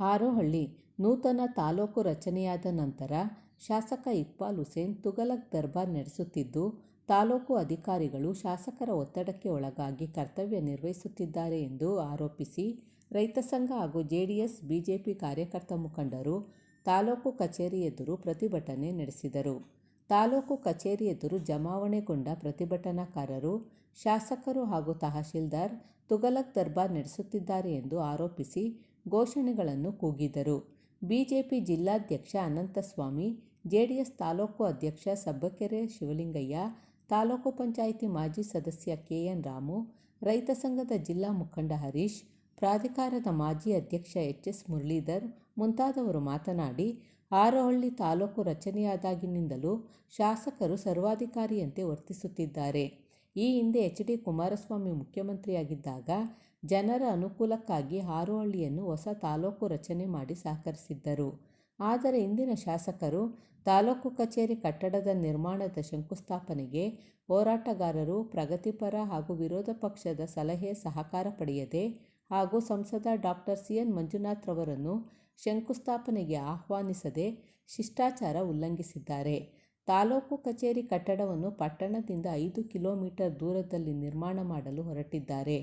ಹಾರೋಹಳ್ಳಿ ನೂತನ ತಾಲೂಕು ರಚನೆಯಾದ ನಂತರ ಶಾಸಕ ಇಕ್ಬಾಲ್ ಹುಸೇನ್ ತುಘಲಕ್ ದರ್ಬಾರ್ ನಡೆಸುತ್ತಿದ್ದು, ತಾಲೂಕು ಅಧಿಕಾರಿಗಳು ಶಾಸಕರ ಒತ್ತಡಕ್ಕೆ ಒಳಗಾಗಿ ಕರ್ತವ್ಯ ನಿರ್ವಹಿಸುತ್ತಿದ್ದಾರೆ ಎಂದು ಆರೋಪಿಸಿ, ರೈತ ಸಂಘ ಹಾಗೂ ಜೆಡಿಎಸ್, ಬಿಜೆಪಿ ಕಾರ್ಯಕರ್ತ ಮುಖಂಡರು ತಾಲೂಕು ಕಚೇರಿ ಎದುರು ಪ್ರತಿಭಟನೆ ನಡೆಸಿದರು. ತಾಲೂಕು ಕಚೇರಿ ಎದುರು ಜಮಾವಣೆಗೊಂಡ ಪ್ರತಿಭಟನಾಕಾರರು, ಶಾಸಕರು ಹಾಗೂ ತಹಶೀಲ್ದಾರ್ ತುಘಲಕ್ ದರ್ಬಾರ್ ನಡೆಸುತ್ತಿದ್ದಾರೆ ಎಂದು ಆರೋಪಿಸಿ ಘೋಷಣೆಗಳನ್ನು ಕೂಗಿದರು. ಬಿಜೆಪಿ ಜಿಲ್ಲಾಧ್ಯಕ್ಷ ಅನಂತಸ್ವಾಮಿ, ಜೆಡಿಎಸ್ ತಾಲೂಕು ಅಧ್ಯಕ್ಷ ಸಬ್ಬಕೆರೆ ಶಿವಲಿಂಗಯ್ಯ, ತಾಲೂಕು ಪಂಚಾಯಿತಿ ಮಾಜಿ ಸದಸ್ಯ ಕೆಎನ್ ರಾಮು, ರೈತ ಸಂಘದ ಜಿಲ್ಲಾ ಮುಖಂಡ ಹರೀಶ್, ಪ್ರಾಧಿಕಾರದ ಮಾಜಿ ಅಧ್ಯಕ್ಷ ಎಚ್ ಎಸ್ ಮುರಳೀಧರ್ ಮುಂತಾದವರು ಮಾತನಾಡಿ, ಆರೋಹಳ್ಳಿ ತಾಲೂಕು ರಚನೆಯಾದಾಗಿನಿಂದಲೂ ಶಾಸಕರು ಸರ್ವಾಧಿಕಾರಿಯಂತೆ ವರ್ತಿಸುತ್ತಿದ್ದಾರೆ. ಈ ಹಿಂದೆ ಎಚ್ ಡಿ ಕುಮಾರಸ್ವಾಮಿ ಮುಖ್ಯಮಂತ್ರಿಯಾಗಿದ್ದಾಗ ಜನರ ಅನುಕೂಲಕ್ಕಾಗಿ ಹಾರೋಹಳ್ಳಿಯನ್ನು ಹೊಸ ತಾಲೂಕು ರಚನೆ ಮಾಡಿ ಸಹಕರಿಸಿದ್ದರು. ಆದರೆ ಇಂದಿನ ಶಾಸಕರು ತಾಲೂಕು ಕಚೇರಿ ಕಟ್ಟಡದ ನಿರ್ಮಾಣದ ಶಂಕುಸ್ಥಾಪನೆಗೆ ಹೋರಾಟಗಾರರು ಪ್ರಗತಿಪರ ಹಾಗೂ ವಿರೋಧ ಪಕ್ಷದ ಸಲಹೆ ಸಹಕಾರ ಪಡೆಯದೆ ಹಾಗೂ ಸಂಸದ ಡಾಕ್ಟರ್ ಸಿ ಎನ್ ಮಂಜುನಾಥ್ರವರನ್ನು ಶಂಕುಸ್ಥಾಪನೆಗೆ ಆಹ್ವಾನಿಸದೆ ಶಿಷ್ಟಾಚಾರ ಉಲ್ಲಂಘಿಸಿದ್ದಾರೆ. ತಾಲೂಕು ಕಚೇರಿ ಕಟ್ಟಡವನ್ನು ಪಟ್ಟಣದಿಂದ ಐದು ಕಿಲೋಮೀಟರ್ ದೂರದಲ್ಲಿ ನಿರ್ಮಾಣ ಮಾಡಲು ಹೊರಟಿದ್ದಾರೆ.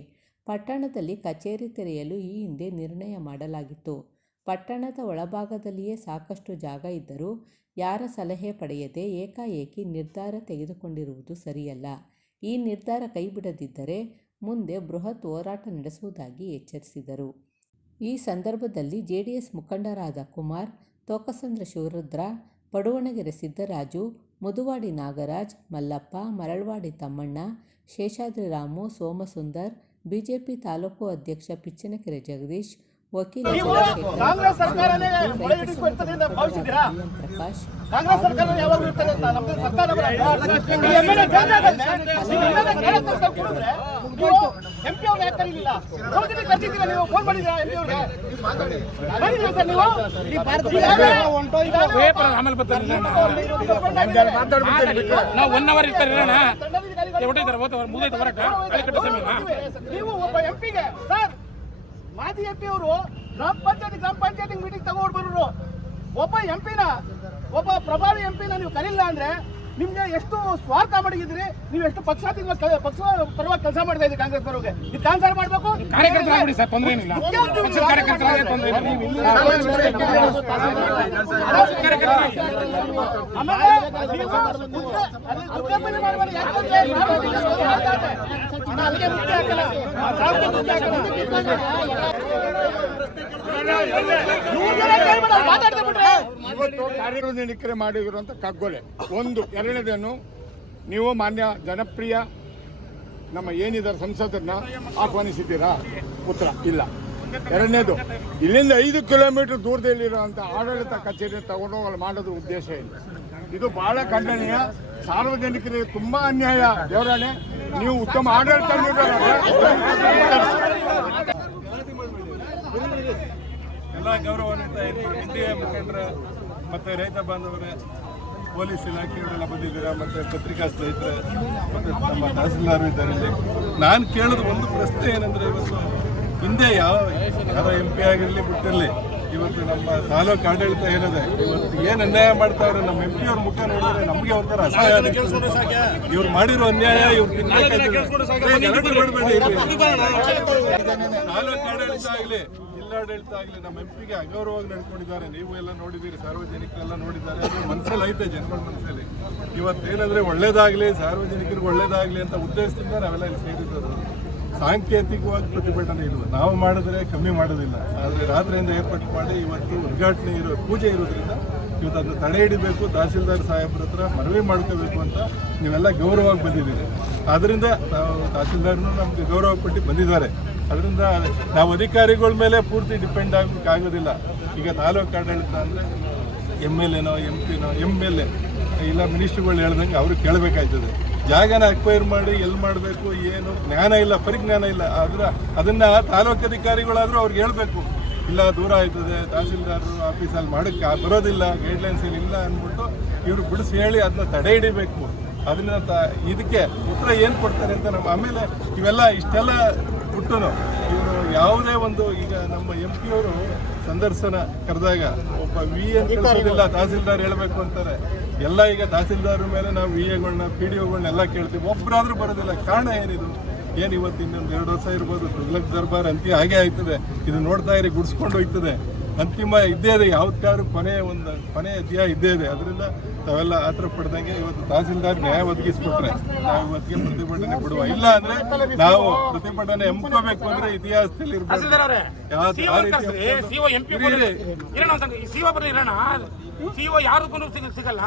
ಪಟ್ಟಣದಲ್ಲಿ ಕಚೇರಿ ತೆರೆಯಲು ಈ ಹಿಂದೆ ನಿರ್ಣಯ ಮಾಡಲಾಗಿತ್ತು. ಪಟ್ಟಣದ ಒಳಭಾಗದಲ್ಲಿಯೇ ಸಾಕಷ್ಟು ಜಾಗ ಇದ್ದರೂ ಯಾರ ಸಲಹೆ ಪಡೆಯದೆ ಏಕಾಏಕಿ ನಿರ್ಧಾರ ತೆಗೆದುಕೊಂಡಿರುವುದು ಸರಿಯಲ್ಲ. ಈ ನಿರ್ಧಾರ ಕೈಬಿಡದಿದ್ದರೆ ಮುಂದೆ ಬೃಹತ್ ಹೋರಾಟ ನಡೆಸುವುದಾಗಿ ಎಚ್ಚರಿಸಿದರು. ಈ ಸಂದರ್ಭದಲ್ಲಿ ಜೆಡಿಎಸ್ ಮುಖಂಡರಾದ ಕುಮಾರ್, ತೋಕಸಂದ್ರ ಶಿವರುದ್ರ, ಪಡುವಣಗೆರೆ ಸಿದ್ದರಾಜು, ಮುದುವಾಡಿ ನಾಗರಾಜ್, ಮಲ್ಲಪ್ಪ, ಮರಳ್ವಾಡಿ ತಮ್ಮಣ್ಣ ಶೇಷಾದ್ರಿ ರಾಮು ಸೋಮಸುಂದರ್ ಬಿಜೆಪಿ ತಾಲೂಕು ಅಧ್ಯಕ್ಷ ಪಿಚ್ಚನಕೆರೆ ಜಗದೀಶ್ ವಕೀಲ ಪ್ರಕಾಶ್. ನಾವು ಒನ್ ಅವರ್ ಇರ್ತಾರೆ ನೀವು ಒಬ್ಬ ಎಂಪಿಗೆ ಸರ್ ಮಾಜಿ ಎಂಪಿ ಅವರು ಗ್ರಾಮ ಪಂಚಾಯತಿ ಗ್ರಾಮ ಪಂಚಾಯತಿ ಮೀಟಿಂಗ್ ತಗೊಂಡು ಬರೋರು ಒಬ್ಬ ಎಂಪಿನ ಒಬ್ಬ ಪ್ರಭಾವಿ ಎಂಪಿನ ನೀವು ಕರೀಲ್ಲ ಅಂದ್ರೆ ನಿಮ್ಗೆ ಎಷ್ಟು ಸ್ವಾರ್ಥ ಮಾಡಿದ್ರಿ ನೀವು ಎಷ್ಟು ಪಕ್ಷ ಪಕ್ಷ ಪರವಾಗಿ ಕೆಲಸ ಮಾಡ್ತಾ ಇದ್ದೀರಿ ಕಾಂಗ್ರೆಸ್ ಪರವಾಗಿ? ಇದು ಕಾನ್ಸರ್ ಮಾಡಬೇಕು? ಕಾರ್ಯಕರ್ತರಾಗ್ಬಿಡಿ ಇವತ್ತು ಕಾರ್ಯನಿರ್ವಹಣೆ ಮಾಡಿರುವಂತ ಕಗ್ಗೊಲೆ. ಒಂದು ಎರಡನೇದೇನು ನೀವು ಮಾನ್ಯ ಜನಪ್ರಿಯ ನಮ್ಮ ಏನಿದ್ದಾರೆ ಸಂಸದರನ್ನ ಆಹ್ವಾನಿಸಿದ್ದೀರಾ? ಉತ್ತರ, ಇಲ್ಲ. ಎರಡನೇದು, ಇಲ್ಲಿಂದ ಐದು ಕಿಲೋಮೀಟರ್ ದೂರದಲ್ಲಿರುವಂಥ ಆಡಳಿತ ಕಚೇರಿ ತಗೊಂಡು ಹೋಗಲು ಮಾಡೋದು ಉದ್ದೇಶ ಇಲ್ಲ. ಇದು ಬಹಳ ಖಂಡನೀಯ. ಸಾರ್ವಜನಿಕರಿಗೆ ತುಂಬಾ ಅನ್ಯಾಯ. ದೇವರಾಣೆ, ನೀವು ಉತ್ತಮ ಆಡಳಿತ ಎಲ್ಲ ಗೌರವಾನ್ವಿತ ಮುಖಂಡರ ಮತ್ತು ರೈತ ಬಾಂಧವರೇ ಪೊಲೀಸ್ ಇಲಾಖೆಯವರೆಲ್ಲ ಬಂದಿದ್ದೀರಾ? ಮತ್ತೆ ಪತ್ರಿಕಾ ಸ್ನೇಹಿತರೆ ಮತ್ತೆ ನಮ್ಮ ತಹಸೀಲ್ದಾರ್ ಇದ್ದಾರೆ ನಾನು ಕೇಳಿದ ಒಂದು ಪ್ರಶ್ನೆ ಏನಂದರೆ ಇವತ್ತು ಹಿಂದೆ ಯಾವ ಯಾರ ಎಂ ಪಿ ಆಗಿರಲಿ ಬಿಟ್ಟಿರಲಿ ಇವತ್ತು ನಮ್ಮ ತಾಲೂಕು ಆಡಳಿತ ಏನಿದೆ? ಇವತ್ತು ಏನು ಅನ್ಯಾಯ ಮಾಡ್ತಾವ್ರೆ? ನಮ್ಮ ಎಂ ಪಿ ಅವ್ರ ಮುಖ ನೋಡಿದ್ರೆ ನಮಗೆ ಒಂಥರ ಅಸಹಾಯ. ಇವ್ರು ಮಾಡಿರೋ ಅನ್ಯಾಯ ಇವ್ರು ತಾಲೂಕು ಆಡಳಿತ ಆಗಲಿ ಜಿಲ್ಲಾಡಳಿತ ನಮ್ಮ ಎಂಪಿಗೆ ಅಗೌರವವಾಗಿ ನಡ್ಕೊಂಡಿದ್ದಾರೆ. ನೀವು ಎಲ್ಲ ನೋಡಿದ್ದೀರಿ, ಸಾರ್ವಜನಿಕರೆಲ್ಲ ನೋಡಿದ್ದಾರೆ. ಮನಸ್ಸಲ್ಲಿ ಐತೆ ಜನಗಳ ಮನಸ್ಸಲ್ಲಿ ಇವತ್ತೇನಂದ್ರೆ ಒಳ್ಳೇದಾಗಲಿ, ಸಾರ್ವಜನಿಕರಿಗೆ ಒಳ್ಳೇದಾಗಲಿ ಅಂತ ಉದ್ದೇಶದಿಂದ ನಾವೆಲ್ಲ ಇಲ್ಲಿ ಸೇರಿರೋದು ಸಾಂಕೇತಿಕವಾಗಿ ಪ್ರತಿಭಟನೆ ಇಲ್ವ? ನಾವು ಮಾಡಿದ್ರೆ ಕಮ್ಮಿ ಮಾಡೋದಿಲ್ಲ. ಆದರೆ ರಾತ್ರಿಯಿಂದ ಏರ್ಪಾಟ್ ಮಾಡಿ ಇವತ್ತು ಉದ್ಘಾಟನೆ ಇರೋ, ಪೂಜೆ ಇರೋದ್ರಿಂದ ಇವತ್ತು ತಡೆ ಹಿಡಿಬೇಕು, ತಹಸೀಲ್ದಾರ್ ಸಾಹೇಬ್ರ ಹತ್ರ ಮನವಿ ಮಾಡ್ಕೋಬೇಕು ಅಂತ ನೀವೆಲ್ಲ ಗೌರವವಾಗಿ ಬಂದಿದ್ದೀರಿ. ಆದ್ದರಿಂದ ನಾವು ತಹಸೀಲ್ದಾರ್ನು ನಮಗೆ ಗೌರವ ಕೊಟ್ಟು ಬಂದಿದ್ದಾರೆ. ಅದರಿಂದ ನಾವು ಅಧಿಕಾರಿಗಳ ಮೇಲೆ ಪೂರ್ತಿ ಡಿಪೆಂಡ್ ಆಗೋದಿಲ್ಲ. ಈಗ ತಾಲೂಕು ಆಡಳಿತ ಅಂದರೆ ಎಂ ಎಲ್ ಎನೋ ಎಂ ಪಿನೋ ಎಂ ಎಲ್ ಎ ಇಲ್ಲ ಮಿನಿಸ್ಟ್ರುಗಳು ಹೇಳ್ದಂಗೆ ಅವರು ಕೇಳಬೇಕಾಯ್ತದೆ. ಜಾಗನ ಅಕ್ವೈರ್ ಮಾಡಿ ಎಲ್ಲಿ ಮಾಡಬೇಕು, ಏನು, ಜ್ಞಾನ ಇಲ್ಲ, ಪರಿಜ್ಞಾನ ಇಲ್ಲ. ಆದ್ರೆ ಅದನ್ನು ತಾಲೂಕು ಅಧಿಕಾರಿಗಳಾದರೂ ಅವ್ರಿಗೆ ಹೇಳಬೇಕು. ಇಲ್ಲ, ದೂರ ಆಯ್ತದೆ, ತಹಸೀಲ್ದಾರರು ಆಫೀಸಲ್ಲಿ ಮಾಡೋಕ್ಕೆ ಬರೋದಿಲ್ಲ ಗೈಡ್ಲೈನ್ಸ್ ಇಲ್ಲ ಅಂದ್ಬಿಟ್ಟು ಇವರು ಬಿಡಿಸಿ ಹೇಳಿ ಅದನ್ನ ತಡೆ ಹಿಡಿಬೇಕು. ಅದನ್ನ ತ ಇದಕ್ಕೆ ಉತ್ತರ ಏನು ಕೊಡ್ತಾರೆ ಅಂತ ನಮ್ಮ ಆಮೇಲೆ ಇವೆಲ್ಲ ಇಷ್ಟೆಲ್ಲ ಬಿಟ್ಟು ಇವರು ಯಾವುದೇ ಒಂದು ಈಗ ನಮ್ಮ ಎಂ ಪಿ ಅವರು ಸಂದರ್ಶನ ಕರೆದಾಗ ಒಬ್ಬ ವಿ ಎನ್ ಕಳಿಸೋದಿಲ್ಲ ತಹಸೀಲ್ದಾರ್ ಹೇಳಬೇಕು ಅಂತಾರೆ. ಎಲ್ಲ ಈಗ ತಹಸೀಲ್ದಾರ್ ಮೇಲೆ ನಾವು ವಿ ಎಗಳನ್ನ ಪಿ ಡಿ ಒಗಳನ್ನೆಲ್ಲ ಕೇಳ್ತೀವಿ. ಒಬ್ಬರಾದ್ರೂ ಬರೋದಿಲ್ಲ. ಕಾರಣ ಏನಿದು? ಏನು ಇವತ್ತು ಇನ್ನೊಂದು ಎರಡು ವರ್ಷ ಇರ್ಬೋದು? ತುಗ್ಲಕ್ ದರ್ಬಾರ್ ಅಂತ ಹಾಗೆ ಆಯ್ತದೆ. ಇದು ನೋಡ್ತಾ ಇರಿ ಗುಡಿಸ್ಕೊಂಡು ಹೋಯ್ತದೆ. ಅಂತಿಮ ಇದ್ದೇ ಇದೆ. ಯಾವ್ದಕ್ಕಾದ್ರೂ ಕೊನೆಯ ಒಂದು ಕೊನೆಯ ಅಧ್ಯಾಯ ಇದ್ದೇ ಇದೆ. ಅದರಿಂದ ತಾವೆಲ್ಲ ಆತರ ಪಡ್ದಂಗೆ ಇವತ್ತು ತಹಸೀಲ್ದಾರ್ ನ್ಯಾಯ ಒದಗಿಸ್ಬಿಟ್ರೆ ನಾವು ಇವತ್ತಿಗೆ ಪ್ರತಿಭಟನೆ ಬಿಡುವ. ಇಲ್ಲ ಅಂದ್ರೆ ನಾವು ಪ್ರತಿಭಟನೆ ಎಂಬ್ಕೋಬೇಕು ಅಂದ್ರೆ ಇತಿಹಾಸದಲ್ಲಿ ಇರ್ಬೋದು ಯಾವ ರೀತಿ ಸಿಒ ಎಂ ಪಿ ಇರಿ, ಇರಿ. ಇರೋಣ ಅಂತ ಸಿಒ ಬರೀ ಇರೋಣ ಸಿಒ ಯಾರಿಗೂ ಸಿಗ ಸಿಗಲ್ಲ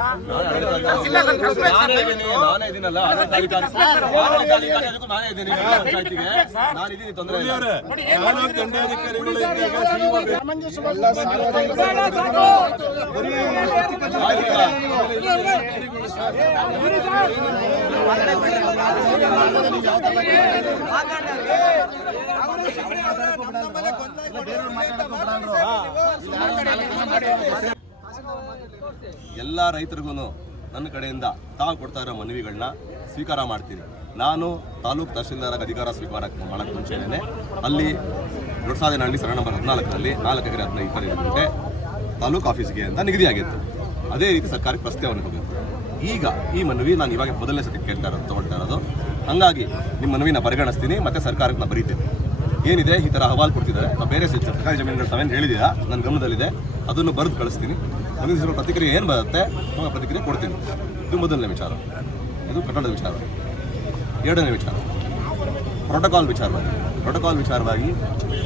ಇಲ್ಲ ಸರ್ ಕಳಿಸ್ಬೇಕು ಸರ್ ದಯವಿಟ್ಟು. ನಾನೇ ಇದೀನಲ್ಲ ಆಡಳಿತಾಧಿಕಾರಿ ಆಡಳಿತಾಧಿಕಾರಿ ಅದಕ್ಕೂ ನಾನೇ ಇದ್ದೀನಿ ಪಂಚಾಯ್ತಿಗೆ ನಾನು ಇದೀನಿ ತೊಂದರೆ ಇಲ್ಲ ಎಲ್ಲ ರೈತರಿಗೂ ನನ್ನ ಕಡೆಯಿಂದ ತಾವು ಕೊಡ್ತಾ ಇರೋ ಮನವಿಗಳನ್ನ ಸ್ವೀಕಾರ ಮಾಡ್ತೀನಿ. ನಾನು ತಾಲೂಕು ತಹಶೀಲ್ದಾರ್ ಅಧಿಕಾರ ಸ್ವೀಕಾರ ಮಾಡೋಕ್ಕೆ ಮುಂಚೆನೇ ಅಲ್ಲಿ ದೊಡ್ಡಸಾದಿನಹಳ್ಳಿ ಸರ ನಂಬರ್ ಹದಿನಾಲ್ಕರಲ್ಲಿ ನಾಲ್ಕು ಎಕರೆ ಹದಿನೈದು ಇಪ್ಪತ್ತೈದು ಗಂಟೆ ತಾಲೂಕು ಆಫೀಸ್ಗೆ ಅಂತ ನಿಗದಿಯಾಗಿತ್ತು ಅದೇ ರೀತಿ ಸರ್ಕಾರಕ್ಕೆ ಪ್ರಸ್ತಾವನೆ ಹೋಗಿತ್ತು. ಈಗ ಈ ಮನವಿ ನಾನು ಇವಾಗ ಮೊದಲನೇ ಸತಿ ಕೇಳ್ತಾ ಇರೋದು, ತೊಗೊಳ್ತಾ ಇರೋದು. ಹಾಗಾಗಿ ನಿಮ್ಮ ಮನವಿನ ಪರಿಗಣಿಸ್ತೀನಿ, ಮತ್ತು ಸರ್ಕಾರಕ್ಕೆ ನಾನು ಬರೀತೀನಿ. ಏನಿದೆ, ಈ ಥರ ಅಹವಾಲು ಕೊಡ್ತಿದ್ದಾರೆ. ಬೇರೆ ಸರ್ಕಾರಿ ಜಮೀನುಗಳು ತಾವೇನು ಹೇಳಿದ್ದೀರಾ? ನನ್ನ ಗಮನದಲ್ಲಿದೆ. ಅದನ್ನು ಬರೆದು ಕಳಿಸ್ತೀನಿ. ದಿವಸ ಪ್ರತಿಕ್ರಿಯೆ ಏನು ಬರುತ್ತೆ? ಆ ಪ್ರತಿಕ್ರಿಯೆ ಕೊಡ್ತೀನಿ. ಇದು ಮೊದಲನೇ ವಿಚಾರ. ಇದು ಕಟ್ಟಡದ ವಿಚಾರ. ಎರಡನೇ ವಿಚಾರ. ಪ್ರೋಟೋಕಾಲ್ ವಿಚಾರವಾಗಿ. ಪ್ರೋಟೋಕಾಲ್ ವಿಚಾರವಾಗಿ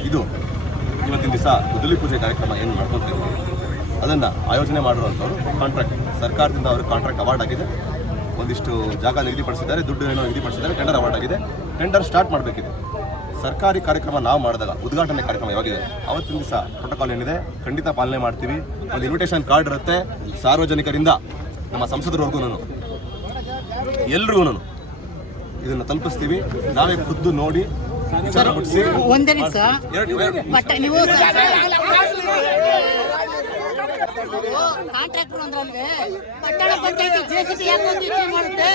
ಇದು ಇವತ್ತಿನ ದಿವಸ ಗುದ್ದಲಿ ಪೂಜೆ ಕಾರ್ಯಕ್ರಮ ಏನು ಮಾಡ್ಕೊತಾ ಇದ್ದೀವಿ. ಅದನ್ನು ಆಯೋಜನೆ ಮಾಡಿರುವಂಥವ್ರು ಕಾಂಟ್ರಾಕ್ಟ್ ಸರ್ಕಾರದಿಂದ ಅವರು ಕಾಂಟ್ರಾಕ್ಟ್ ಅವಾರ್ಡ್ ಆಗಿದೆ. ಒಂದಿಷ್ಟು ಜಾಗ ನಿಗದಿಪಡಿಸಿದ್ದಾರೆ, ದುಡ್ಡು ಏನೋ ನಿಗದಿಪಡಿಸಿದ್ದಾರೆ ಟೆಂಡರ್ ಅವಾರ್ಡ್ ಆಗಿದೆ. ಟೆಂಡರ್ ಸ್ಟಾರ್ಟ್ ಮಾಡಬೇಕಿದೆ. ಸರ್ಕಾರಿ ಕಾರ್ಯಕ್ರಮ ನಾವು ಮಾಡಿದಾಗ ಉದ್ಘಾಟನೆ ಕಾರ್ಯಕ್ರಮ ಯಾವಾಗಿದೆ? ಅವತ್ತಿನ ದಿವಸ ಪ್ರೋಟೋಕಾಲ್ ಏನಿದೆ? ಖಂಡಿತ ಪಾಲನೆ ಮಾಡ್ತೀವಿ. ಒಂದು ಇನ್ವಿಟೇಷನ್ ಕಾರ್ಡ್ ಇರುತ್ತೆ. ಸಾರ್ವಜನಿಕರಿಂದ ನಮ್ಮ ಸಂಸದರವರೆಗೂ ಎಲ್ರಿಗೂ ಇದನ್ನು ತಲುಪಿಸ್ತೀವಿ. ನಾವೇ ಖುದ್ದು ನೋಡಿ ವಿಚಾರ ಮುಟ್ಟಿಸಿ. ಒಂದೇ ನಿಮಿಷ ಎರಡು ಎರಡು ಬಟ್ ನೀವು ಕಾಂಟ್ರಾಕ್ಟರ್ ಅಂದ್ರಲ್ವೇ ಪಟ್ಟಣ ಪಂಚಾಯತಿ ಜೆಸಿಬಿ ಯಾಕೆ ಒಂದು ಮಾಡುತ್ತೆ?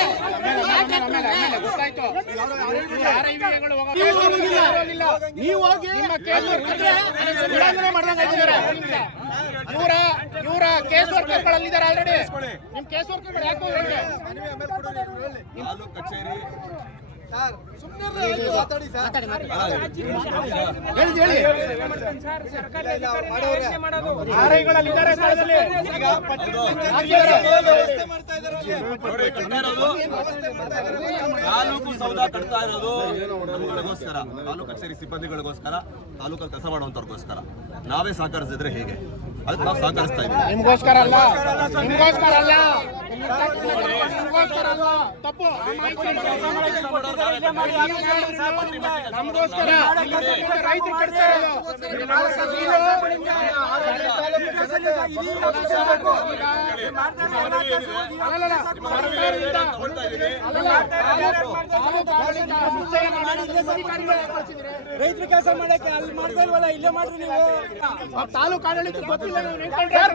ನೀವು ಹೋಗಿ. ಇವರ ಇವರ ಕೇಸ್ ವರ್ಕರ್ಗಳಲ್ಲಿದ್ದಾರೆ ಆಲ್ರೆಡಿ ನಿಮ್ ಕೇಸ್ ವರ್ಕರ್ಗಳು ಯಾಕೆ ಕಚೇರಿ ತಾಲೂಕು ಸೌಧ ಕಟ್ತಾ ಇರೋದು ನಮಗಳಿಗೋಸ್ಕರ ತಾಲೂಕು ಕಚೇರಿ ಸಿಬ್ಬಂದಿಗಳಿಗೋಸ್ಕರ ತಾಲೂಕಲ್ಲಿ ಕೆಲಸ ಮಾಡುವಂತವ್ರಿಗೋಸ್ಕರ ನಾವೇ ಸಹಕರಿಸಿದ್ರೆ ಹೇಗೆ ಅದಕ್ಕೆ ನಾವು ಸಹಕರಿಸ್ತಾ ಇದ್ದೀವಿ ನಿಮ್ಗೋಸ್ಕರ ಅಲ್ಲ ನಿಮ್ಗೋಸ್ಕರ ಅಲ್ಲ ನಿಮ್ಗೋಸ್ಕರ ಅಲ್ಲ ತಪ್ಪು ನಮಗೋಸ್ಕರ ರೈತರು ಕಟ್ತಾ ರೈತರು ಕೆಲಸ ಮಾಡಕ್ಕೆ ಅಲ್ಲಿ ಮಾಡ್ತಾ ಇಲ್ವಲ್ಲ ಇಲ್ಲೇ ಮಾಡ್ರಿ ನೀವು ತಾಲೂಕು ಆಡಳಿತ ಗೊತ್ತಿಲ್ಲ. ಯಾರು?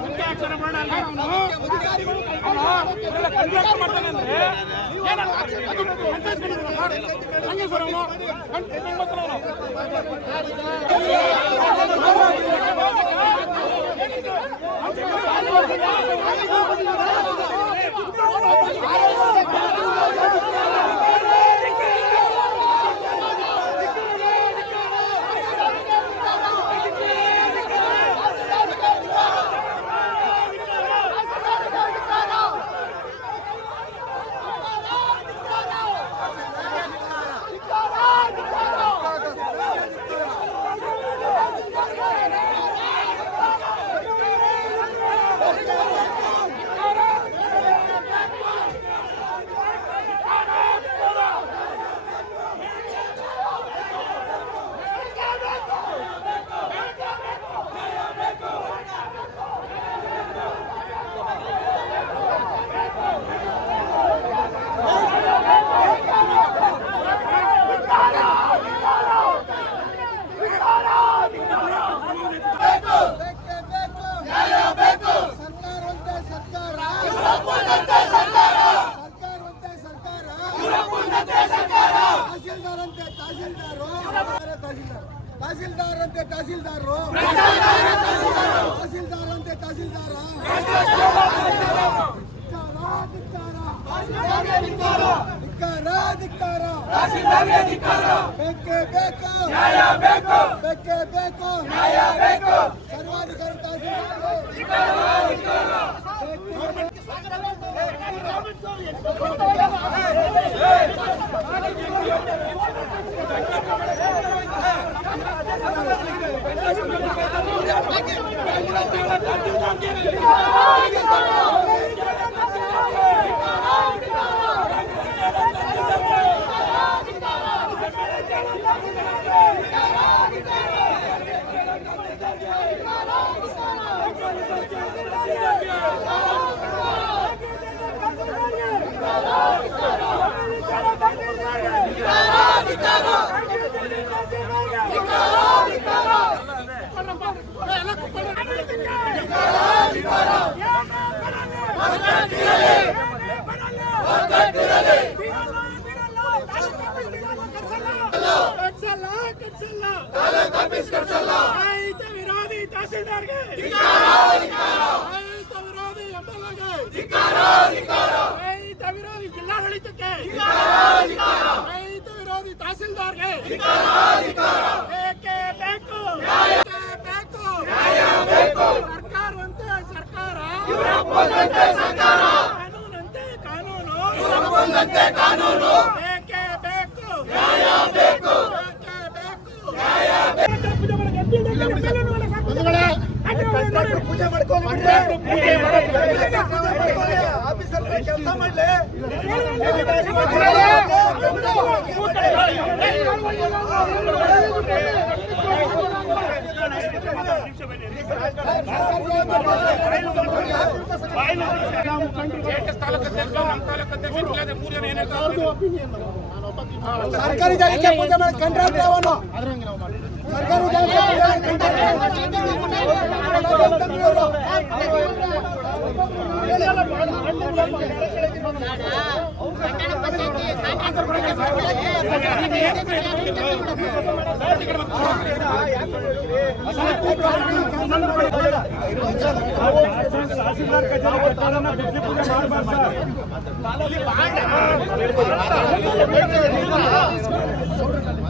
ಮುಖ್ಯಾಕ್ಷರ ಮಾಡಲ್ಲ ಹಂಗೆ ಸರ್ ಅವನು ಸರ್ಕಾರ. ತಹಸೀಲ್ದಾರ್. ಅಂತೆ ತಹಸೀಲ್ದಾರು. ತಹಸೀಲ್ದಾರ್. ಅಂತೆ ತಹಸೀಲ್ದಾರು. ತಹಸೀಲ್ದಾರ್. ಅಂತೆ ತಹಸೀಲ್ದಾರ. ಧಿಕ್ಕಾರ ಧಿಕ್ಕಾರ. ಬೇಕೇ ಬೇಕು. ಬೇಕೇ. ಬೇಕು ಸರ್ವಾಧಿಕಾರಿ ತಹಸೀಲ್ದಾರ್. ರೈತ ರೈತ ವಿರೋಧಿ ಜಿಲ್ಲಾಡಳಿತಕ್ಕೆ ರೈತ ವಿರೋಧಿ ತಹಸೀಲ್ದಾರ್ಗೆ ಬೇಕೇ. ಬೇಕು ನ್ಯಾಯ ಬೇಕು. ಸರ್ಕಾರವಂತೆ ಸರ್ಕಾರ ಕಾನೂನಂತೆ ಕಾನೂನು ಬೇಕೇ. ಬೇಕು ಬೇಕೇ ಬೇಕು. ಪೂಜೆ ಮಾಡ್ಕೊಂಡು ಆಫೀಸರ್ ಕೆಲಸ ಮಾಡ್ಲಿ. ಜೆಡಿಎಸ್ ತಾಲೂಕು ಅಧ್ಯಕ್ಷ ನಮ್ಮ ತಾಲೂಕು ಅಧ್ಯಕ್ಷ ಇಲ್ಲದೆ ಮೂರು ಜನ ಏನ್ ಹೇಳ್ತಾರೆ ಸರ್ಕಾರಿ ಜಾಗಕ್ಕೆ ಪೂಜೆ ಮಾಡಿ ಸರ್ ಅವನು ಸರ್ಕಾರಿ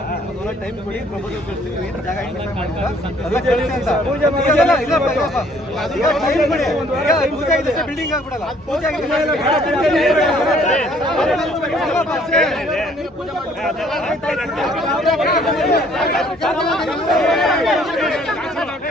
ಬಿಲ್ಡಿಂಗ್ ಆಗ್ಬಿಡಲ್ಲ ಪ್ರೋಟೋಕಾಲ್ ಕೊಟ್ಕೊಂಡು ತಹಶೀಲ್ದಾರ್ ಎತ್ಕೊಂಡು ಒಳಗೆ ಮಾತಾಡ್ತಾರೆ ಕಾರ್ಯಕ್ರಮ ಮಾಡ್ಕೊಳ್ಳಿ ಕಾಂಟ್ರಾಕ್ಟರ್ ಮಾಡ್ಲಿ ಪೂಜೆ ಯಾಕೆ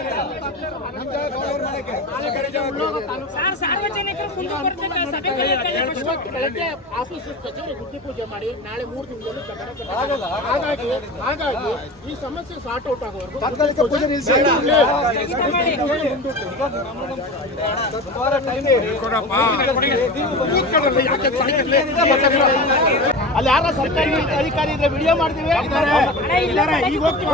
ಬೆಳಗ್ಗೆ ಆಫೀಸ್ ಕಚೇರಿ ಬುದ್ಧಿ ಪೂಜೆ ಮಾಡಿ ನಾಳೆ ಮೂರು ದಿನದಲ್ಲಿ ಕಟ್ಟಡ ಹಾಗಾಗಿ ಹಾಗಾಗಿ ಈ ಸಮಸ್ಯೆ ಸಾರ್ಟ್ ಔಟ್ ಆಗುವವರೆಗೂ ನಿಲ್ಲಿಸಿ. ಅಲ್ಲಿ ಯಾರ ಸರ್ಕಾರಿ ಅಧಿಕಾರಿ ಇದ್ರೆ ವಿಡಿಯೋ ಮಾಡ್ತೀವಿ. ಈಗ ಹೋಗ್ತೀವಿ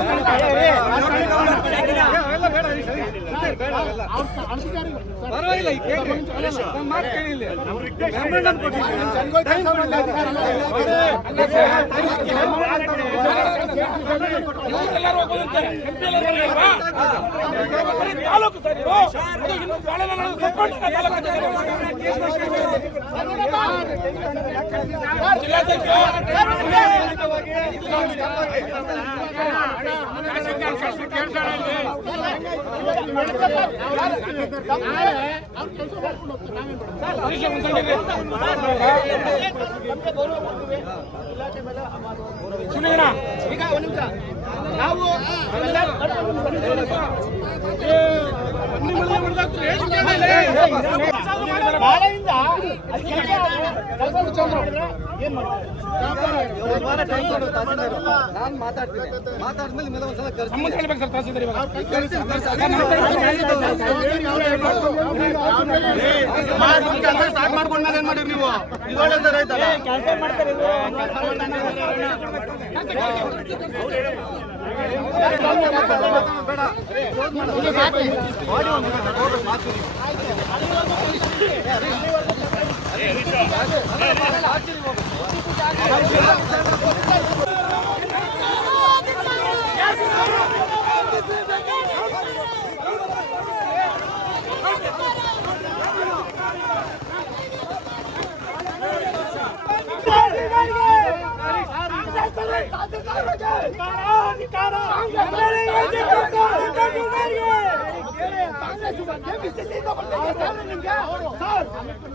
ತಾಲೂಕು ಸರ್. ಜಿಲ್ಲಾಧ್ಯಕ್ಷ ಈಗ ಒಂದು ನಿಮಿಷ. ನಾವು ಬಾಳೆಯಿಂದ ನಾನು ಮಾತಾಡ್ತೀನಿ. ಮಾತಾಡ್ಮೇಲೆ ಮೇಲೆ ಒಂದ್ಸಲ ಸರ್ ಸ್ಟಾರ್ಟ್ ಮಾಡ್ಕೊಂಡ್ಮೇಲೆ ಏನ್ ಮಾಡಿರಿ ನೀವು? ಇದು ಒಳ್ಳೆ ಸರ್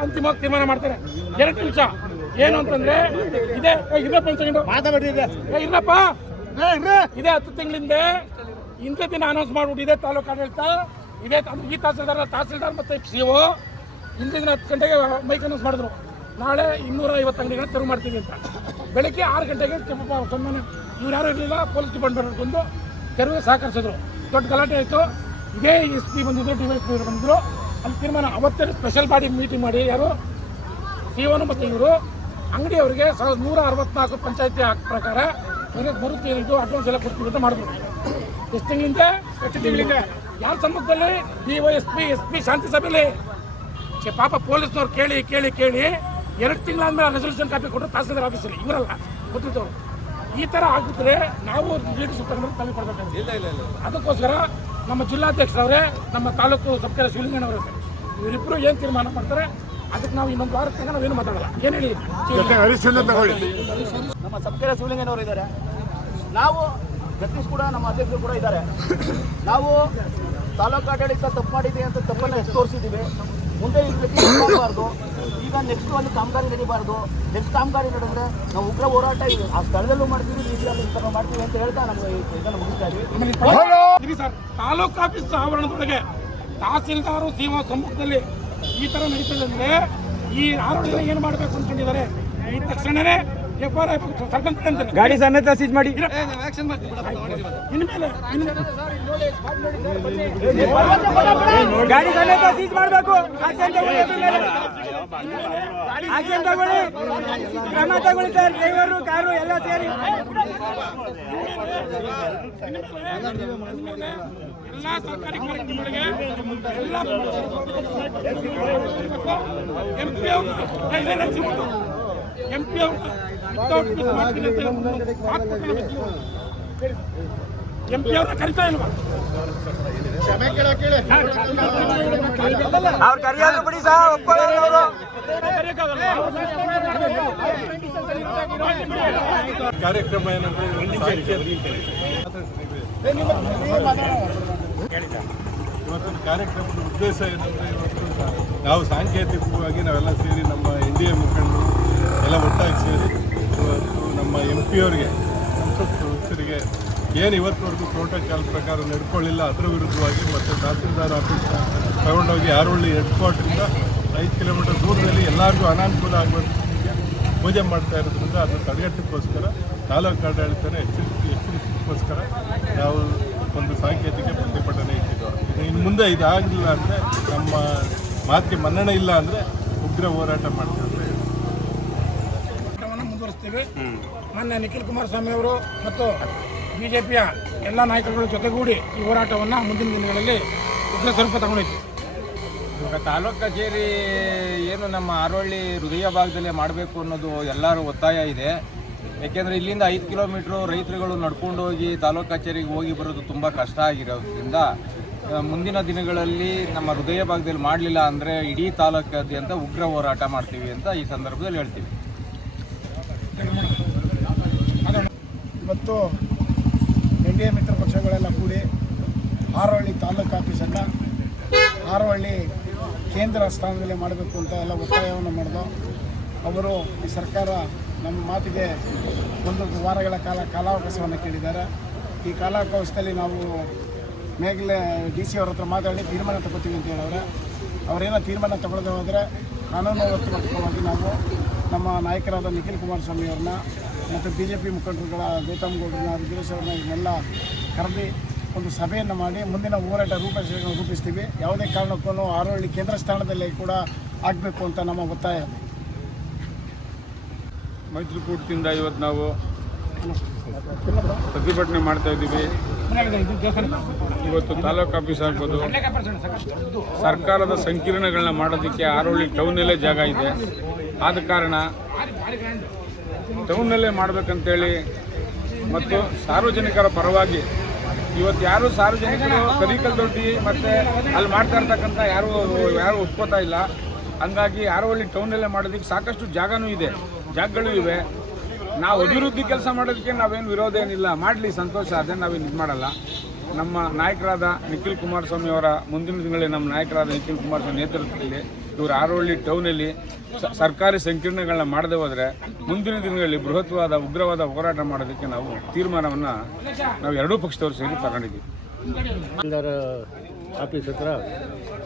ಅಂತಿಮವಾಗಿ ತೀರ್ಮಾನ ಮಾಡ್ತಾರೆ. ಎರಡು ನಿಮಿಷ. ಏನು ಅಂತಂದ್ರೆ ಇದೇ ಇರಪ್ಪ ಒಂದು ಸೆಕೆಂಡು ಏ, ಇರಪ್ಪ ಇದೇ ಹತ್ತು ತಿಂಗಳಿಂದ ಇಂಥ ದಿನ ಅನೌನ್ಸ್ ಮಾಡ್ಬಿಟ್ಟು ಇದೇ ತಾಲೂಕು ಆಡಳಿತ ಇದೇ ತ- ಈ ತಹಸೀಲ್ದಾರ್ ತಹಸೀಲ್ದಾರ್ ಮತ್ತೆ ಸಿ ಒ ಇಂಥ ದಿನ ಹತ್ತು ಗಂಟೆಗೆ ಮೈಕ್ ಅನೌನ್ಸ್ ಮಾಡಿದ್ರು. ನಾಳೆ ಇನ್ನೂರ ಐವತ್ತು ಅಂಗಡಿಗಳನ್ನ ತೆರವು ಮಾಡ್ತೀವಿ ಅಂತ. ಬೆಳಗ್ಗೆ ಆರು ಗಂಟೆಗೆ ಕೆಂಪಪ್ಪ ಸನ್ಮಾನ ಇವ್ರು ಯಾರು ಇರಲಿಲ್ಲ ಪೊಲೀಸ್ ಡಿಪಾರ್ಟ್ಮೆಂಟ್ ಬಂದು ತೆರವಿಗೆ ಸಹಕರಿಸಿದ್ರು. ದೊಡ್ಡ ಗಲಾಟೆ ಆಯಿತು. ಇದೇ ಎಸ್ ಪಿ ಬಂದಿದ್ರು ಡಿ ವೈಸ್ ಪಿ ಅಲ್ಲಿ ತೀರ್ಮಾನ ಅವತ್ತೇ ಸ್ಪೆಷಲ್ ಬಾಡಿ ಮೀಟಿಂಗ್ ಮಾಡಿ ಯಾರು? ಸಿಒನು ಮತ್ತು ಇವರು. ಅಂಗಡಿಯವರಿಗೆ ಸಾವಿರದ ನೂರ ಅರವತ್ನಾಲ್ಕು ಪಂಚಾಯತಿ ಪ್ರಕಾರ ಅವರಿಗೆ ಬರುತ್ತೆ ಇದು ಅಡ್ವಾನ್ಸ್ ಎಲ್ಲ ಕೊಡ್ತೀವಿ ಅಂತ ಮಾಡಿದ್ರು. ಎಷ್ಟು ತಿಂಗಳಿಂದ? ಎಷ್ಟು ತಿಂಗಳಿಂದ? ಯಾವ ಸಂದರ್ಭದಲ್ಲಿ D Y S P S P ಶಾಂತಿ ಸಭೆಯಲ್ಲಿ? ಪಾಪ ಪೊಲೀಸ್ನವ್ರು ಕೇಳಿ ಕೇಳಿ ಕೇಳಿ ಎರಡು ತಿಂಗಳಾದ್ಮೇಲೆ ರೆಸಲ್ಯೂಷನ್ ಕಾಪಿ ಕೊಟ್ಟರು ತಹಸೀಲ್ದಾರ್ ಆಫೀಸಲ್ಲಿ ಇವರಲ್ಲ ಕೊಟ್ಟಿದ್ದವರು ಈ ಥರ ಆಗಿದ್ರೆ ನಾವು ಲೀಡರ್ಶಿಪ್ ಸುತ್ತಮುತ್ತ ತಲೆ ಕೊಡಬೇಕಾಗುತ್ತೆ. ಅದಕ್ಕೋಸ್ಕರ ನಮ್ಮ ಜಿಲ್ಲಾಧ್ಯಕ್ಷರವರೇ ನಮ್ಮ ತಾಲೂಕು ಸಬ್ಕರ ಶಿವಲಿಂಗಣ್ಣವರೇ ಇವರಿಬ್ಬರು ಏನು ತೀರ್ಮಾನ ಮಾಡ್ತಾರೆ ಅದಕ್ಕೆ ನಾವು ಇನ್ನೊಂದು ವಾರ ತನಕ ನಾವೇನು ಮಾತಾಡಲ್ಲ. ಏನು ಹೇಳಿ? ನಮ್ಮ ಸಬ್ಕೆರೆ ಶಿವಲಿಂಗಣ್ಣವರು ಇದ್ದಾರೆ. ನಾವು ಜಗದೀಶ್ ಕೂಡ ನಮ್ಮ ಅಧ್ಯಕ್ಷರು ಕೂಡ ಇದ್ದಾರೆ. ನಾವು ತಾಲೂಕು ಆಡಳಿತ ತಪ್ಪು ಮಾಡಿದೆ ಅಂತ ತಪ್ಪನ್ನು ಎಷ್ಟು ತೋರಿಸಿದ್ದೀವಿ. ಮುಂದೆ ಈ ರೀತಿ ಆಗಬಾರ್ದು ಈಗ ನೆಕ್ಸ್ಟ್ ಒಂದು ಕಾಮಗಾರಿ ನಡೀಬಾರ್ದು ನೆಕ್ಸ್ಟ್ ಕಾಮಗಾರಿ ನಡೆದ್ರೆ ನಾವು ಉಗ್ರ ಹೋರಾಟ ಇದೆ ಆ ಸ್ಥಳದಲ್ಲೂ ಮಾಡ್ತೀವಿ ಆಫೀಸ್ ಮಾಡ್ತೀವಿ ಅಂತ ಹೇಳ್ತಾ ನಮಗೆ ಇದನ್ನು ಮುಗಿಸ್ತಾ ಇದ್ದೀವಿ ಸರ್ ತಾಲೂಕು ಆಫೀಸ್ ಆವರಣದೊಳಗೆ ತಹಸೀಲ್ದಾರು ಸೀಮಾ ಸಮ್ಮುಖದಲ್ಲಿ ಈ ತರ ನಡೀತದೆ ಅಂದ್ರೆ ಈ ಆರೋಗ್ಯ ಏನು ಮಾಡಬೇಕು ಅನ್ಕೊಂಡಿದ್ದಾರೆ ಈ ತಕ್ಷಣನೇ ಎಫ್ ಆರ್ ಐ ಗಾಡಿ ಸಮೇತ ಸೀಜ್ ಮಾಡಿ ಇನ್ಮೇಲೆ ಗಾಡಿ ಸಮೇತ ಸೀಜ್ ಮಾಡಬೇಕು ಆಕ್ಷನ್ ತಗೊಳ್ಳಿ ಕ್ರಮ ತಗೊಳ್ಳಿ ಸರ್. ಡ್ರೈವರು ಕಾರು ಎಲ್ಲ ಸೇರಿ. ಎಂ ಪಿ ಅವರು ಎಂ ಪಿ ಅವರು ಎಂ ಪಿ ಅವ್ರನ್ನ ಕರಿತಾ ಇಲ್ವಾ. ಅವ್ರು ಕರಿಯಾದ್ರು ಬಿಡಿ ಸಹ ಅವರು ಕಾರ್ಯಕ್ರಮ ಏನಂದ್ರೆ ಇವತ್ತು ಇವತ್ತಿನ ಕಾರ್ಯಕ್ರಮದ ಉದ್ದೇಶ ಏನಂದ್ರೆ ಇವತ್ತು ನಾವು ಸಾಂಕೇತಿಕವಾಗಿ ನಾವೆಲ್ಲ ಸೇರಿ ನಮ್ಮ ಎನ್ ಡಿ ಎ ಮುಖಂಡರು ಎಲ್ಲ ಒಟ್ಟಾಗಿ ಸೇರಿ ಇವತ್ತು ನಮ್ಮ ಎಂ ಪಿ ಅವರಿಗೆ ಸಂಸತ್ ಸದಸ್ಯರಿಗೆ ಏನು ಇವತ್ತವರೆಗೂ ಪ್ರೋಟೋಕಾಲ್ ಪ್ರಕಾರ ನಡ್ಕೊಳ್ಳಿಲ್ಲ ಅದರ ವಿರುದ್ಧವಾಗಿ ಮತ್ತು ತಹಸೀಲ್ದಾರ್ ಆಫೀಸ್ನ ತಗೊಂಡೋಗಿ ಯಾರೊಳ್ಳಿ ಹೆಡ್ ಕ್ವಾರ್ಟ್ರಿಂದ ಐದು ಕಿಲೋಮೀಟರ್ ದೂರದಲ್ಲಿ ಎಲ್ಲರಿಗೂ ಅನಾನುಕೂಲ ಆಗುವಂಥ ಪೂಜೆ ಮಾಡ್ತಾ ಇರೋದ್ರಿಂದ ಅದನ್ನು ತಡೆಗಟ್ಟಕ್ಕೋಸ್ಕರ ತಾಲೂಕು ಆಡಳಿತನ ಎಚ್ಚರಿಕೆ ಎಚ್ಚರಿಸೋಕ್ಕೋಸ್ಕರ ನಾವು ಒಂದು ಸಾಂಕೇತಿಕ ಪ್ರತಿಭಟನೆ ಇಟ್ಟಿದ್ದು. ಇದು ಇನ್ನು ಮುಂದೆ ಇದಾಗಲಿಲ್ಲ ಅಂದರೆ ನಮ್ಮ ಮಾತಿಗೆ ಮನ್ನಣೆ ಇಲ್ಲ ಅಂದರೆ ಉಗ್ರ ಹೋರಾಟ ಮಾಡ್ತಾರೆ ಮುಂದುವರಿಸ್ತೀವಿ. ಮೊನ್ನೆ ನಿಖಿಲ್ ಕುಮಾರಸ್ವಾಮಿ ಅವರು ಮತ್ತು ಬಿಜೆಪಿಯ ಎಲ್ಲ ನಾಯಕರುಗಳ ಜೊತೆಗೂಡಿ ಈ ಹೋರಾಟವನ್ನು ಮುಂದಿನ ದಿನಗಳಲ್ಲಿ ಉಗ್ರ ಸ್ವರೂಪ ತಗೊಂಡಿದ್ವಿ. ಇವಾಗ ತಾಲೂಕು ಕಚೇರಿ ಏನು ನಮ್ಮ ಆರೋಳ್ಳಿ ಹೃದಯ ಭಾಗದಲ್ಲೇ ಮಾಡಬೇಕು ಅನ್ನೋದು ಎಲ್ಲರೂ ಒತ್ತಾಯ ಇದೆ. ಯಾಕೆಂದರೆ ಇಲ್ಲಿಂದ ಐದು ಕಿಲೋಮೀಟ್ರು ರೈತರುಗಳು ನಡ್ಕೊಂಡು ಹೋಗಿ ತಾಲೂಕು ಕಚೇರಿಗೆ ಹೋಗಿ ಬರೋದು ತುಂಬ ಕಷ್ಟ ಆಗಿರೋದ್ರಿಂದ ಮುಂದಿನ ದಿನಗಳಲ್ಲಿ ನಮ್ಮ ಹೃದಯ ಭಾಗದಲ್ಲಿ ಮಾಡಲಿಲ್ಲ ಅಂದರೆ ಇಡೀ ತಾಲೂಕಾದ್ಯಂತ ಉಗ್ರ ಹೋರಾಟ ಮಾಡ್ತೀವಿ ಅಂತ ಈ ಸಂದರ್ಭದಲ್ಲಿ ಹೇಳ್ತೀವಿ. ಇವತ್ತು ಎನ್ ಡಿ ಎ ಮಿತ್ರ ಪಕ್ಷಗಳೆಲ್ಲ ಕೂಡಿ ಹಾರೋಹಳ್ಳಿ ತಾಲೂಕು ಆಫೀಸನ್ನು ಹಾರೋಹಳ್ಳಿ ಕೇಂದ್ರ ಸ್ಥಾನದಲ್ಲಿ ಮಾಡಬೇಕು ಅಂತ ಎಲ್ಲ ಒತ್ತಾಯವನ್ನು ಮಾಡಿದ್ರು ಅವರು ಈ ಸರ್ಕಾರ ನಮ್ಮ ಮಾತಿಗೆ ಒಂದು ವಾರಗಳ ಕಾಲ ಕಾಲಾವಕಾಶವನ್ನು ಕೇಳಿದ್ದಾರೆ. ಈ ಕಾಲಾವಕಾಶದಲ್ಲಿ ನಾವು ಮೇಘಲೆ ಡಿ ಸಿ ಅವ್ರ ಹತ್ರ ಮಾತಾಡಿ ತೀರ್ಮಾನ ತಗೋತೀವಿ ಅಂತ ಹೇಳವ್ರೆ. ಅವರೇನೋ ತೀರ್ಮಾನ ತಗೊಳ್ಳದೆ ಹೋದರೆ ಕಾನೂನಾತ್ಮಕವಾಗಿ ನಾವು ನಮ್ಮ ನಾಯಕರಾದ ನಿಖಿಲ್ ಕುಮಾರಸ್ವಾಮಿ ಅವ್ರನ್ನ ಮತ್ತು ಬಿ ಜೆ ಪಿ ಮುಖಂಡರುಗಳ ಗೌತಮ್ ಗೌಡ್ರನ್ನ ರುದ್ರೇಶ್ ಅವ್ರನ್ನ ಇವನ್ನೆಲ್ಲ ಕರೆದು ಒಂದು ಸಭೆಯನ್ನು ಮಾಡಿ ಮುಂದಿನ ಹೋರಾಟ ರೂಪರೇಷೆಗಳನ್ನು ರೂಪಿಸ್ತೀವಿ. ಯಾವುದೇ ಕಾರಣಕ್ಕೂ ಆರೋಹಳ್ಳಿ ಕೇಂದ್ರ ಸ್ಥಾನದಲ್ಲಿ ಕೂಡ ಆಗಬೇಕು ಅಂತ ನಮ್ಮ ಒತ್ತಾಯ ಇದೆ ಮೈತ್ರಿಕೂಟದಿಂದ ಇವತ್ತು ನಾವು ಪ್ರತಿಭಟನೆ ಮಾಡ್ತಾ ಇದ್ದೀವಿ. ಇವತ್ತು ತಾಲೂಕು ಆಫೀಸ್ ಆಗ್ಬೋದು. ಸರ್ಕಾರದ ಸಂಕೀರ್ಣಗಳನ್ನ ಮಾಡೋದಕ್ಕೆ ಆರೋಳಿ ಟೌನಲ್ಲೇ ಜಾಗ ಇದೆ. ಆದ ಕಾರಣ ಟೌನ್ನಲ್ಲೇ ಮಾಡಬೇಕಂತೇಳಿ ಮತ್ತು ಸಾರ್ವಜನಿಕರ ಪರವಾಗಿ ಇವತ್ತು ಯಾರು ಸಾರ್ವಜನಿಕರು ಕರಿಕಲ್ ದೊಡ್ಡಿ ಮತ್ತು ಅಲ್ಲಿ ಮಾಡ್ತಾ ಇರ್ತಕ್ಕಂಥ ಯಾರು ಯಾರು ಒಪ್ಕೋತಾ ಇಲ್ಲ. ಹಂಗಾಗಿ ಆರೋಹಳ್ಳಿ ಟೌನಲ್ಲೇ ಮಾಡೋದಕ್ಕೆ ಸಾಕಷ್ಟು ಜಾಗನೂ ಇದೆ. ಜಾಗಗಳು ಇವೆ. ನಾವು ಅಭಿವೃದ್ಧಿ ಕೆಲಸ ಮಾಡೋದಕ್ಕೆ ನಾವೇನು ವಿರೋಧ ಏನಿಲ್ಲ. ಮಾಡಲಿ ಸಂತೋಷ ಅದೇನು ನಾವೇನು ಇದು ಮಾಡಲ್ಲ. ನಮ್ಮ ನಾಯಕರಾದ ನಿಖಿಲ್ ಕುಮಾರಸ್ವಾಮಿ ಅವರ ಮುಂದಿನ ದಿನಗಳಲ್ಲಿ ನಮ್ಮ ನಾಯಕರಾದ ನಿಖಿಲ್ ಕುಮಾರಸ್ವಾಮಿ ನೇತೃತ್ವದಲ್ಲಿ ಇವರು ಆರೋಳ್ಳಿ ಟೌನಲ್ಲಿ ಸರ್ಕಾರಿ ಸಂಕೀರ್ಣಗಳನ್ನ ಮಾಡದೆ ಹೋದರೆ ಮುಂದಿನ ದಿನಗಳಲ್ಲಿ ಬೃಹತ್ವಾದ ಉಗ್ರವಾದ ಹೋರಾಟ ಮಾಡೋದಕ್ಕೆ ನಾವು ತೀರ್ಮಾನವನ್ನು ನಾವು ಎರಡೂ ಪಕ್ಷದವರು ಸೇರಿ ತಗೊಂಡಿದ್ದೀವಿ. ಆಫೀಸ್ ಹತ್ರ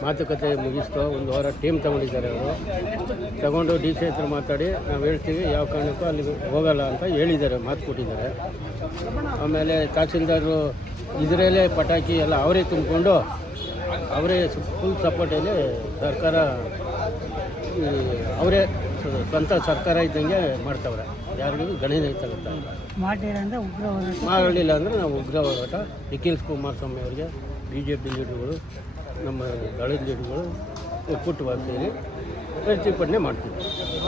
ಮಾತುಕತೆ ಮುಗಿಸ್ತು ಒಂದು ವಾರ ಟೀಮ್ ತಗೊಂಡಿದ್ದಾರೆ ಅವರು. ತಗೊಂಡು ಡಿ ಸಿ ಹತ್ರ ಮಾತಾಡಿ ನಾವು ಹೇಳ್ತೀವಿ ಯಾವ ಕಾರಣಕ್ಕೂ ಅಲ್ಲಿ ಹೋಗಲ್ಲ ಅಂತ ಹೇಳಿದ್ದಾರೆ, ಮಾತು ಕೊಟ್ಟಿದ್ದಾರೆ. ಆಮೇಲೆ ತಹಸೀಲ್ದಾರರು ಇದರಲ್ಲೇ ಪಟಾಕಿ ಎಲ್ಲ ಅವರೇ ತುಂಬಿಕೊಂಡು ಅವರೇ ಫುಲ್ ಸಪೋರ್ಟಲ್ಲಿ ಸರ್ಕಾರ ಅವರೇ ಸ್ವಂತ ಸರ್ಕಾರ ಇದ್ದಂಗೆ ಮಾಡ್ತವ್ರೆ. ಯಾರಿಗೂ ಗಣನೆ ತಗೋತಾ ಮಾಡಲಿಲ್ಲ ಅಂದರೆ ನಾವು ಉಗ್ರ ಹೋರಾಟ. ನಿಖಿಲ್ ಕುಮಾರಸ್ವಾಮಿ ಅವರಿಗೆ ಬಿ ಜೆ ಪಿ ಲೀಡರ್ಗಳು ನಮ್ಮ ದಳದ ಲೀಡರ್ಗಳು ಒಕ್ಕೂಟವಾಗಿ ಪ್ರತಿಭಟನೆ ಮಾಡ್ತೀವಿ.